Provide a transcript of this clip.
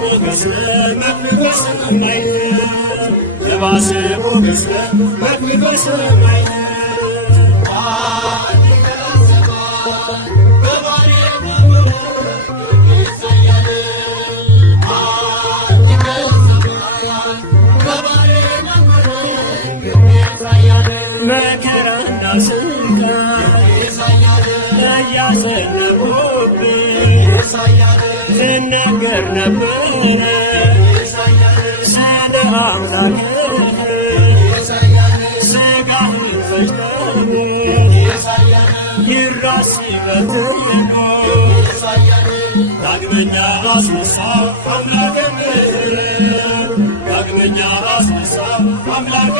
ሞገስ መክብብ በሰማይ ለባስ ሞገስ መክብብ በሰማይ መከራና ስቃይ እያዘነቡብኝ ልናገር ነበረ ስለ አምላክህ ሥጋህን ፈጭተህ ይራስ በትኖ ዳግመኛ አስነሳ አምላከ ምሕረት ዳግመኛ አስነሳ አምላከ